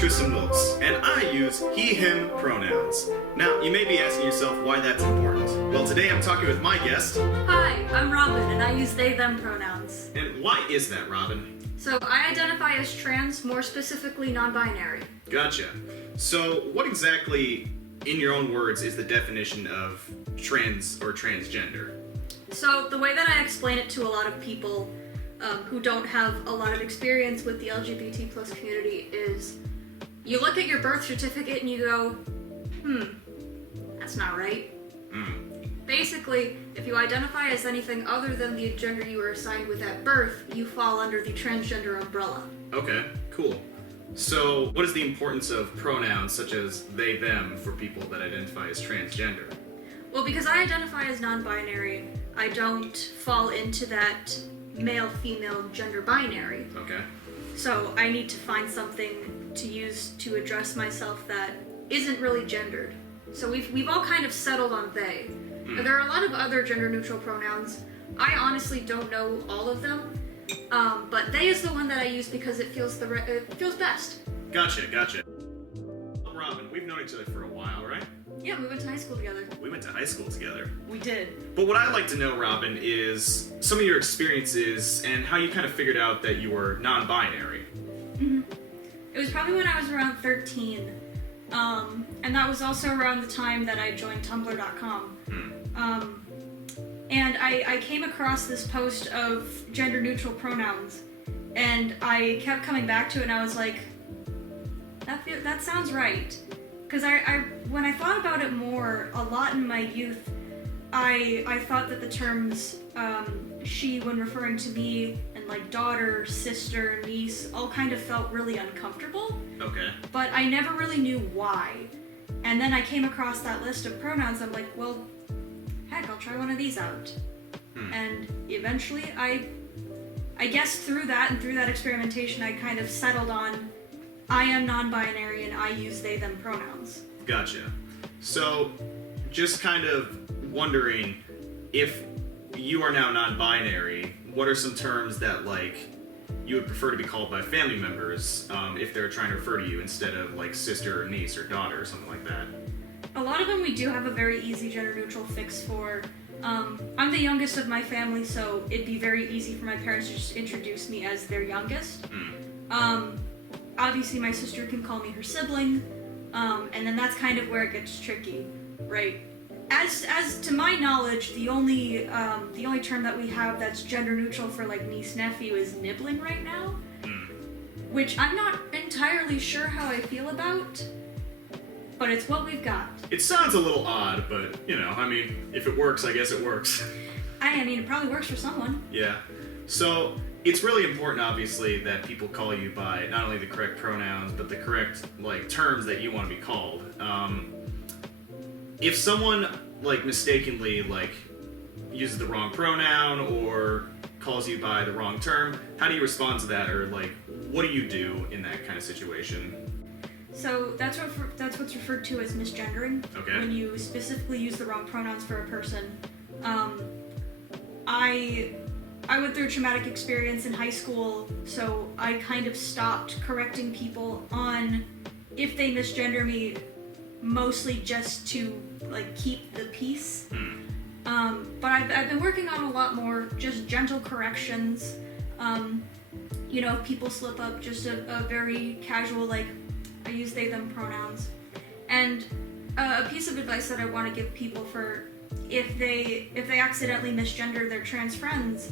Tristan Wilkes, and I use he, him pronouns. Now, you may be asking yourself why that's important. Well, today I'm talking with my guest. Hi, I'm Robin, and I use they, them pronouns. And why is that, Robin? So, I identify as trans, more specifically non-binary. Gotcha. So, what exactly, in your own words, is the definition of trans or transgender? So, the way that I explain it to a lot of people who don't have a lot of experience with the LGBT plus community is, you look at your birth certificate and you go, that's not right. Basically, if you identify as anything other than the gender you were assigned with at birth, you fall under the transgender umbrella. Okay, cool. So, what is the importance of pronouns such as they, them for people that identify as transgender? Well, because I identify as non-binary, I don't fall into that male-female gender binary. Okay. So I need to find something to use to address myself that isn't really gendered. So we've all kind of settled on they. And there are a lot of other gender-neutral pronouns. I honestly don't know all of them, but they is the one that I use because it feels best. Gotcha. Well, Robin, we've known each other for a while, right? Yeah, we went to high school together. We went to high school together. We did. But what I'd like to know, Robin, is some of your experiences and how you kind of figured out that you were non-binary. It was probably when I was around 13, and that was also around the time that I joined Tumblr.com. And I came across this post of gender-neutral pronouns, and I kept coming back to it, and I was like, that sounds right. Because when I thought about it more, a lot in my youth, I thought that the terms she, when referring to me, and like daughter, sister, niece, all kind of felt really uncomfortable. Okay. But I never really knew why. And then I came across that list of pronouns. I'm like, well, heck, I'll try one of these out. And eventually, I guess through that and through that experimentation, I kind of settled on I am non-binary and I use they, them pronouns. Gotcha. So, just kind of wondering, if you are now non-binary, what are some terms that, like, you would prefer to be called by family members if they're trying to refer to you instead of, like, sister or niece or daughter or something like that? A lot of them we do have a very easy gender-neutral fix for. I'm the youngest of my family, so it'd be very easy for my parents to just introduce me as their youngest. Obviously, my sister can call me her sibling, and then that's kind of where it gets tricky, right? As to my knowledge, the only term that we have that's gender neutral for like niece nephew is nibbling right now, which I'm not entirely sure how I feel about, but it's what we've got. It sounds a little odd, but you know, I mean, if it works, I guess it works. I mean, it probably works for someone. Yeah. So, it's really important, obviously, that people call you by not only the correct pronouns, but the correct, like, terms that you want to be called. If someone, like, mistakenly, like, uses the wrong pronoun or calls you by the wrong term, how do you respond to that? Or, like, what do you do in that kind of situation? So that's what's referred to as misgendering. Okay. When you specifically use the wrong pronouns for a person. I went through a traumatic experience in high school, so I kind of stopped correcting people on if they misgender me, mostly just to like keep the peace. But I've been working on a lot more just gentle corrections. You know, if people slip up, just a very casual like, I use they them pronouns. And a piece of advice that I want to give people for if they accidentally misgender their trans friends,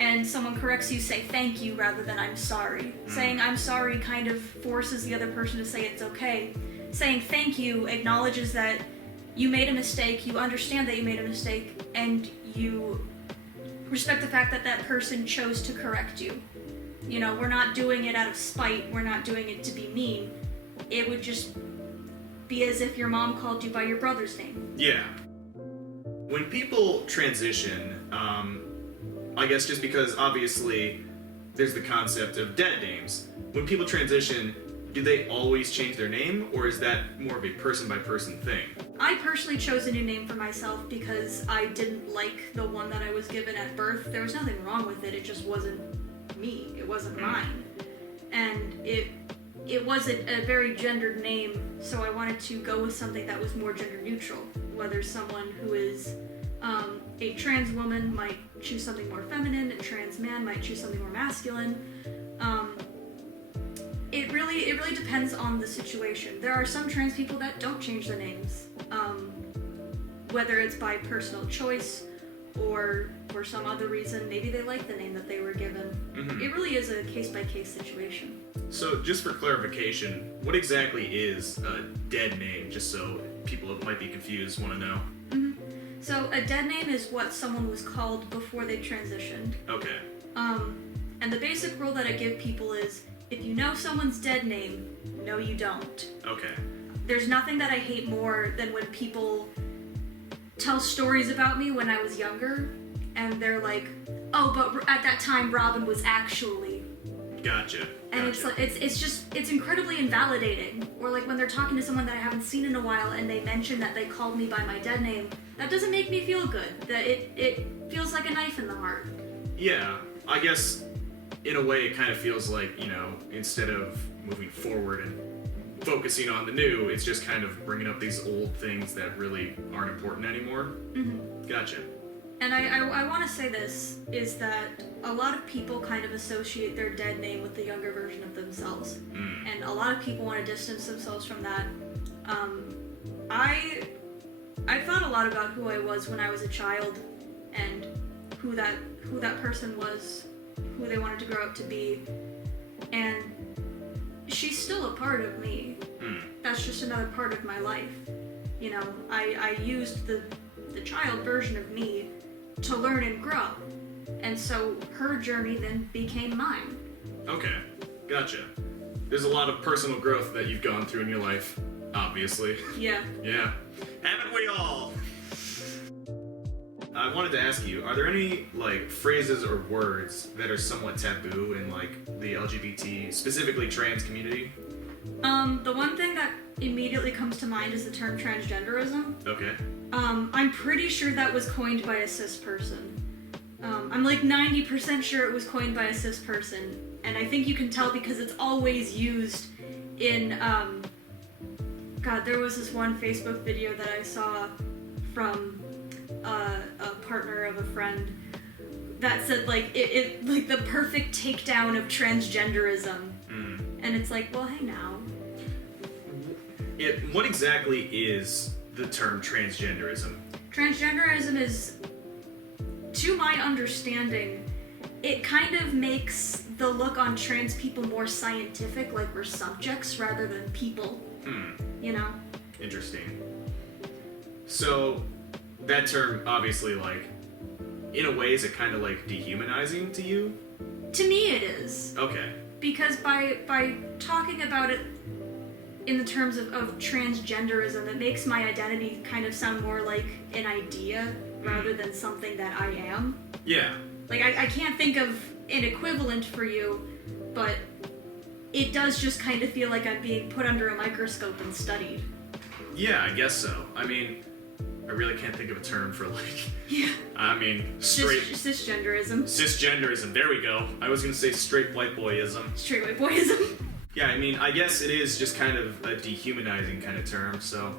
and someone corrects you, say thank you rather than I'm sorry. Saying I'm sorry kind of forces the other person to say it's okay. Saying thank you acknowledges that you made a mistake, you understand that you made a mistake, and you respect the fact that that person chose to correct you. You know, we're not doing it out of spite, we're not doing it to be mean. It would just be as if your mom called you by your brother's name. Yeah. When people transition, I guess just because obviously there's the concept of dead names. When people transition, do they always change their name, or is that more of a person-by-person thing? I personally chose a new name for myself because I didn't like the one that I was given at birth. There was nothing wrong with it, it just wasn't me. It wasn't mine. and it was a very gendered name, so I wanted to go with something that was more gender neutral. Whether someone who is a trans woman might choose something more feminine, a trans man might choose something more masculine. It really depends on the situation. There are some trans people that don't change their names, whether it's by personal choice or for some other reason. Maybe they like the name that they were given. Mm-hmm. It really is a case-by-case situation. So, just for clarification, what exactly is a dead name, just so people who might be confused want to know? Mm-hmm. So, a dead name is what someone was called before they transitioned. Okay. And the basic rule that I give people is, if you know someone's dead name, no you don't. Okay. There's nothing that I hate more than when people tell stories about me when I was younger, and they're like, oh, but at that time Robin was actually... Gotcha. And it's incredibly invalidating. Or like when they're talking to someone that I haven't seen in a while and they mention that they called me by my dead name, that doesn't make me feel good. That it feels like a knife in the heart. Yeah, I guess in a way it kind of feels like, you know, instead of moving forward and focusing on the new, it's just kind of bringing up these old things that really aren't important anymore. Mm-hmm. Gotcha. And I want to say this, is that a lot of people kind of associate their dead name with the younger version of themselves. Mm. And a lot of people want to distance themselves from that. I thought a lot about who I was when I was a child and who that person was, who they wanted to grow up to be. And she's still a part of me. Mm. That's just another part of my life. You know, I used the child version of me to learn and grow. And so her journey then became mine. Okay, gotcha. There's a lot of personal growth that you've gone through in your life, obviously. Yeah. Yeah. Haven't we all? I wanted to ask you, are there any, like, phrases or words that are somewhat taboo in, like, the LGBT, specifically trans community? The one thing that immediately comes to mind is the term transgenderism. Okay. I'm pretty sure that was coined by a cis person. I'm like 90% sure it was coined by a cis person, and I think you can tell because it's always used in, God, there was this one Facebook video that I saw from a partner of a friend that said, like, it like the perfect takedown of transgenderism. Mm. And it's like, well, hey now. What exactly is the term transgenderism? Transgenderism is, to my understanding, it kind of makes the look on trans people more scientific, like we're subjects rather than people. Hmm. You know? Interesting. So, that term, obviously, like, in a way, is it kind of, like, dehumanizing to you? To me it is. Okay. Because by talking about it in the terms of transgenderism, it makes my identity kind of sound more like an idea rather than something that I am. Yeah. Like, I can't think of an equivalent for you, but it does just kind of feel like I'm being put under a microscope and studied. Yeah, I guess so. I mean, I really can't think of a term for, like... Yeah. I mean, straight... Cisgenderism. Cisgenderism, there we go. I was gonna say straight white boyism. Straight white boyism. Yeah, I mean, I guess it is just kind of a dehumanizing kind of term, so...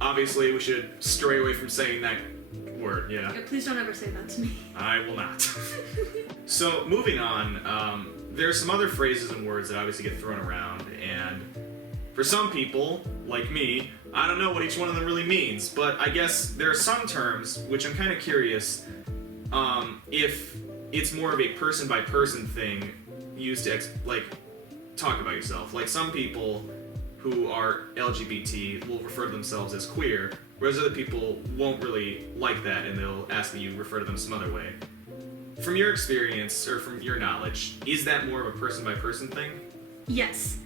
Obviously, we should stray away from saying that word, yeah. Yeah, please don't ever say that to me. I will not. So, moving on, there are some other phrases and words that obviously get thrown around, and for some people, like me, I don't know what each one of them really means, but I guess there are some terms, which I'm kind of curious, if it's more of a person-by-person thing used to, talk about yourself. Like, some people who are LGBT will refer to themselves as queer, whereas other people won't really like that, and they'll ask that you refer to them some other way. From your experience, or from your knowledge, is that more of a person-by-person thing? Yes.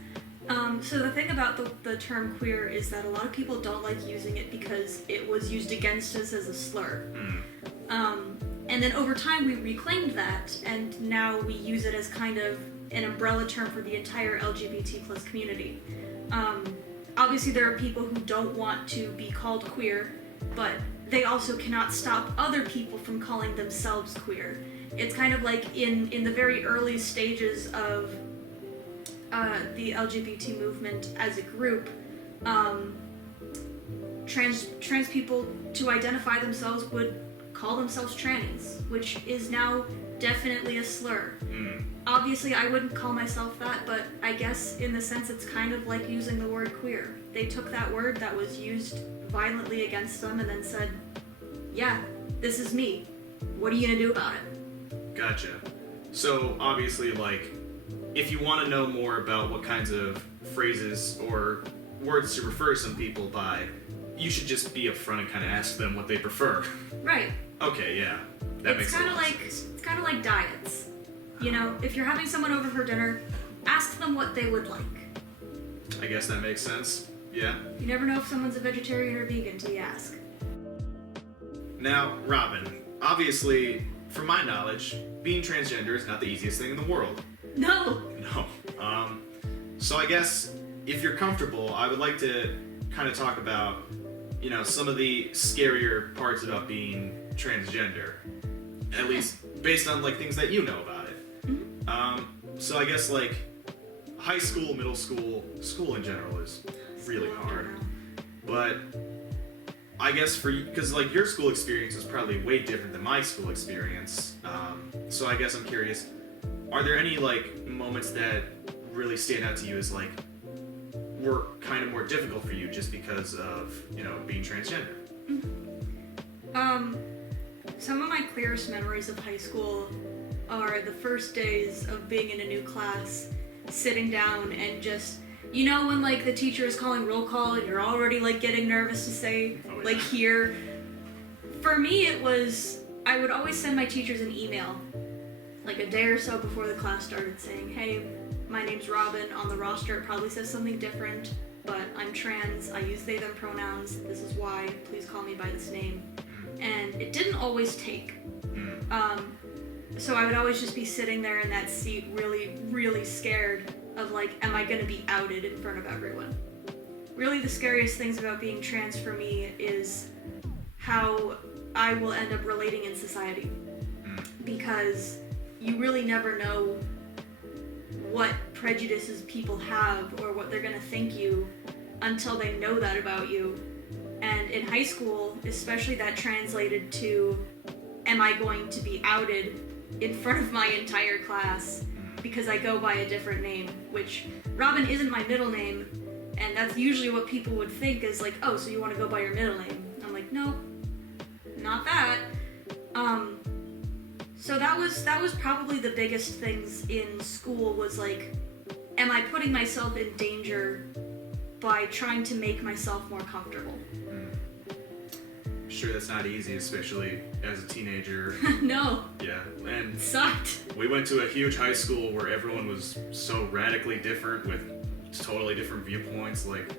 So the thing about the term queer is that a lot of people don't like using it because it was used against us as a slur. Mm. And then over time we reclaimed that, and now we use it as kind of an umbrella term for the entire LGBT plus community. Obviously there are people who don't want to be called queer, but they also cannot stop other people from calling themselves queer. It's kind of like in the very early stages of the LGBT movement as a group, trans people to identify themselves would call themselves trannies, which is now definitely a slur. Obviously, I wouldn't call myself that, but I guess in the sense it's kind of like using the word queer. They took that word that was used violently against them and then said, yeah, this is me. What are you gonna do about it? Gotcha. So obviously, like, if you want to know more about what kinds of phrases or words to refer some people by, you should just be upfront and kind of ask them what they prefer. Right. Okay, yeah. That makes sense. It's kind of like diets. You know, if you're having someone over for dinner, ask them what they would like. I guess that makes sense. Yeah. You never know if someone's a vegetarian or vegan till you ask. Now, Robin, obviously, from my knowledge, being transgender is not the easiest thing in the world. No. No. So I guess if you're comfortable, I would like to kind of talk about, you know, some of the scarier parts about being transgender, at least based on like things that you know about it. Mm-hmm. So I guess like high school, middle school, school in general is really hard. But I guess for you, because like your school experience is probably way different than my school experience. So I guess I'm curious, are there any like moments that really stand out to you as like were kind of more difficult for you just because of, you know, being transgender? Some of my clearest memories of high school are the first days of being in a new class, sitting down and just, you know, when like the teacher is calling roll call and you're already like getting nervous to say, like, here. For me, it was, I would always send my teachers an email like a day or so before the class started saying, hey, my name's Robin. On the roster it probably says something different, but I'm trans, I use they, them pronouns, this is why, please call me by this name. And it didn't always take. So I would always just be sitting there in that seat really, really scared of like, am I gonna be outed in front of everyone? Really the scariest things about being trans for me is how I will end up relating in society. Because you really never know what prejudices people have or what they're gonna think you until they know that about you. And in high school, especially, that translated to, am I going to be outed in front of my entire class because I go by a different name, which Robin isn't my middle name, and that's usually what people would think is like, oh, so you want to go by your middle name. I'm like, no, not that. So that was probably the biggest things in school was like, am I putting myself in danger by trying to make myself more comfortable? Sure, that's not easy, especially as a teenager. No. Yeah, and it sucked. We went to a huge high school where everyone was so radically different with totally different viewpoints. Like,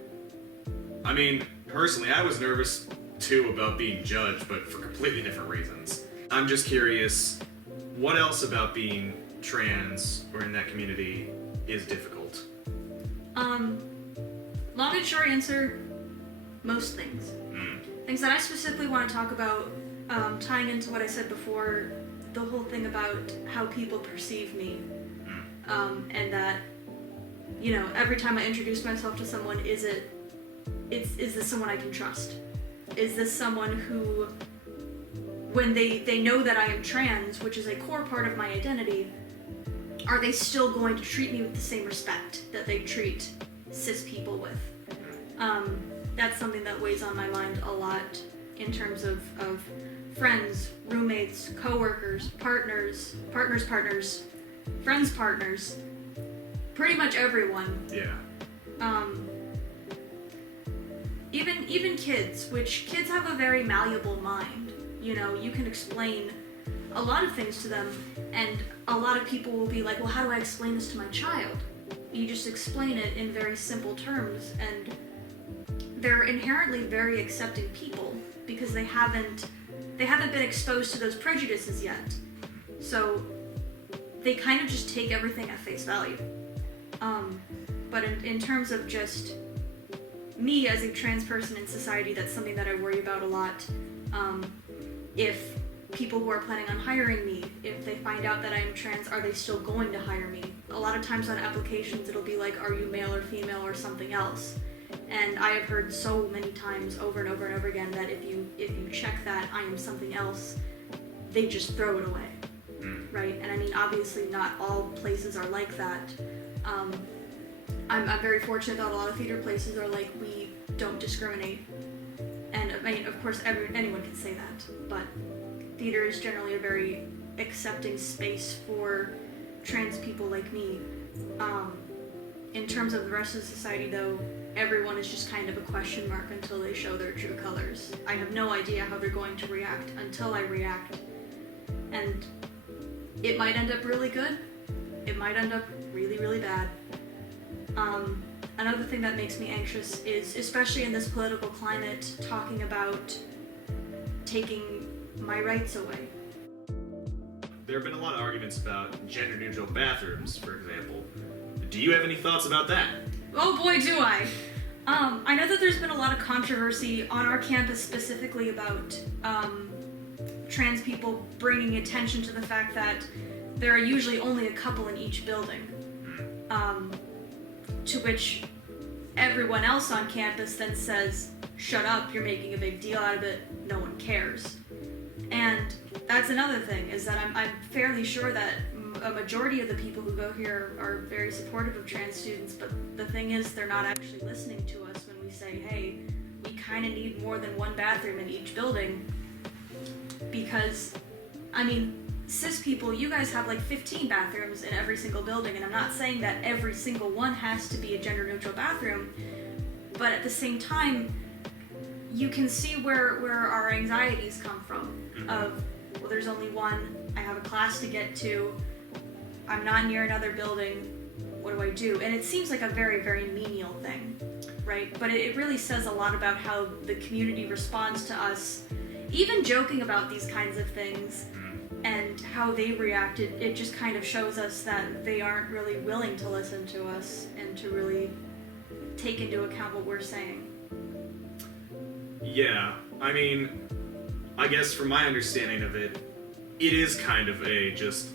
I mean, personally, I was nervous too about being judged, but for completely different reasons. I'm just curious, what else about being trans or in that community is difficult? Long and short answer, most things. Things that I specifically want to talk about, tying into what I said before, the whole thing about how people perceive me, and that, you know, every time I introduce myself to someone, is this someone I can trust? Is this someone who, when they know that I am trans, which is a core part of my identity, are they still going to treat me with the same respect that they treat cis people with? That's something that weighs on my mind a lot in terms of friends, roommates, coworkers, partners, friends' partners, pretty much everyone. Yeah. Even kids, which kids have a very malleable mind. You know, you can explain a lot of things to them, and a lot of people will be like, well, how do I explain this to my child? You just explain it in very simple terms, and they're inherently very accepting people because they haven't been exposed to those prejudices yet. So they kind of just take everything at face value. But in terms of just me as a trans person in society, that's something that I worry about a lot. If people who are planning on hiring me, if they find out that I am trans, are they still going to hire me? A lot of times on applications it'll be like, are you male or female or something else? And I have heard so many times over and over and over again that if you check that I am something else, they just throw it away, right? And I mean, obviously not all places are like that. I'm very fortunate that a lot of theater places are like, we don't discriminate. And I mean, of course, anyone can say that, but theater is generally a very accepting space for trans people like me. In terms of the rest of society, though, everyone is just kind of a question mark until they show their true colors. I have no idea how they're going to react until I react. And it might end up really good. It might end up really, really bad. Another thing that makes me anxious is, especially in this political climate, talking about taking my rights away. There have been a lot of arguments about gender-neutral bathrooms, for example. Do you have any thoughts about that? Oh boy, do I. I know that there's been a lot of controversy on our campus specifically about trans people bringing attention to the fact that there are usually only a couple in each building. To which everyone else on campus then says, shut up, you're making a big deal out of it, no one cares. And that's another thing, is that I'm fairly sure that a majority of the people who go here are very supportive of trans students, but the thing is, they're not actually listening to us when we say, hey, we kind of need more than one bathroom in each building. Because, I mean, cis people, you guys have like 15 bathrooms in every single building, and I'm not saying that every single one has to be a gender-neutral bathroom, but at the same time, you can see where our anxieties come from. Of, well, there's only one, I have a class to get to, I'm not near another building, what do I do? And it seems like a very, very menial thing, right? But it really says a lot about how the community responds to us, even joking about these kinds of things, and how they reacted. It just kind of shows us that they aren't really willing to listen to us and to really take into account what we're saying. Yeah, I mean, I guess from my understanding of it, it is kind of a just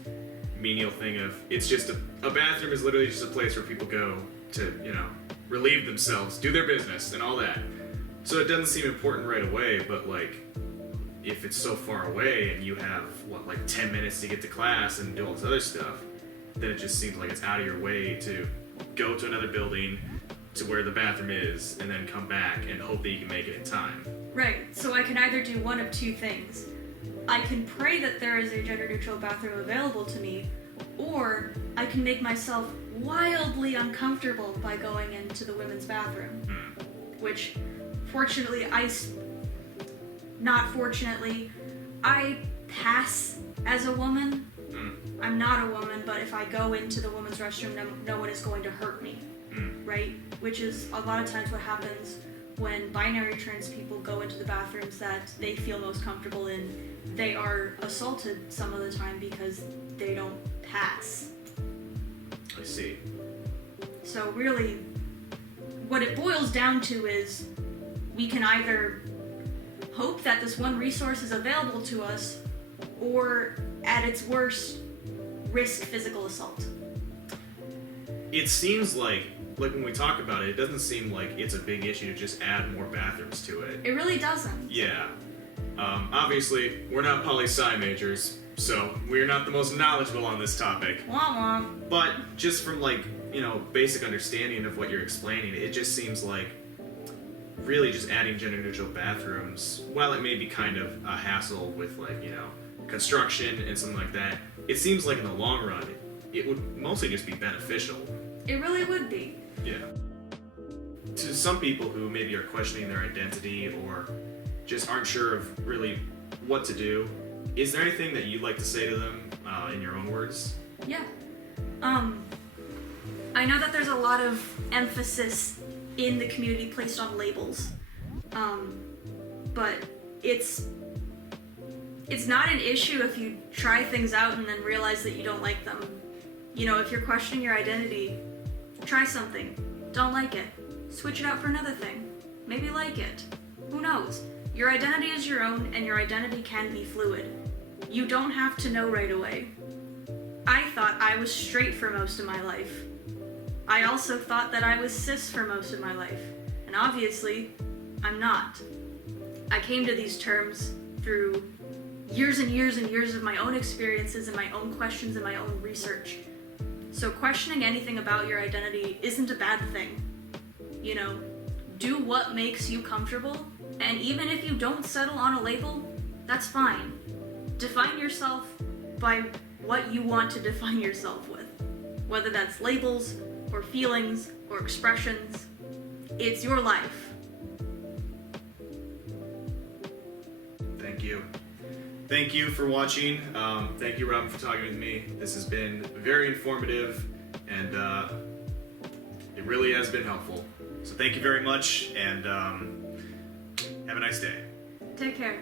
menial thing of, it's just a bathroom is literally just a place where people go to, you know, relieve themselves, do their business, and all that. So it doesn't seem important right away, but like, if it's so far away and you have, like 10 minutes to get to class and do all this other stuff, then it just seems like it's out of your way to go to another building to where the bathroom is and then come back and hope that you can make it in time. Right, so I can either do one of two things. I can pray that there is a gender-neutral bathroom available to me, or I can make myself wildly uncomfortable by going into the women's bathroom. Which, fortunately, not fortunately, I pass as a woman. I'm not a woman, but if I go into the women's restroom, no one is going to hurt me, right? Which is a lot of times what happens when binary trans people go into the bathrooms that they feel most comfortable in. They are assaulted some of the time because they don't pass. I see. So really, what it boils down to is we can either hope that this one resource is available to us, or at its worst, risk physical assault. It seems like when we talk about it, it doesn't seem like it's a big issue to just add more bathrooms to it. It really doesn't. Yeah. Obviously, we're not poli-sci majors, so we're not the most knowledgeable on this topic. Wah wah. But just from basic understanding of what you're explaining, it just seems like really just adding gender-neutral bathrooms, while it may be kind of a hassle with construction and something like that, it seems like in the long run, it would mostly just be beneficial. It really would be. Yeah. To some people who maybe are questioning their identity or just aren't sure of really what to do, is there anything that you'd like to say to them in your own words? Yeah. I know that there's a lot of emphasis in the community placed on labels, but it's not an issue if you try things out and then realize that you don't like them. If you're questioning your identity, try something. Don't like it. Switch it out for another thing. Maybe like it. Who knows? Your identity is your own, and your identity can be fluid. You don't have to know right away. I thought I was straight for most of my life. I also thought that I was cis for most of my life, and obviously, I'm not. I came to these terms through years and years and years of my own experiences and my own questions and my own research. So questioning anything about your identity isn't a bad thing. You know, do what makes you comfortable, and even if you don't settle on a label, that's fine. Define yourself by what you want to define yourself with. Whether that's labels, or feelings, or expressions, it's your life. Thank you. Thank you for watching. Thank you, Robin, for talking with me. This has been very informative, and it really has been helpful. So thank you very much, and have a nice day. Take care.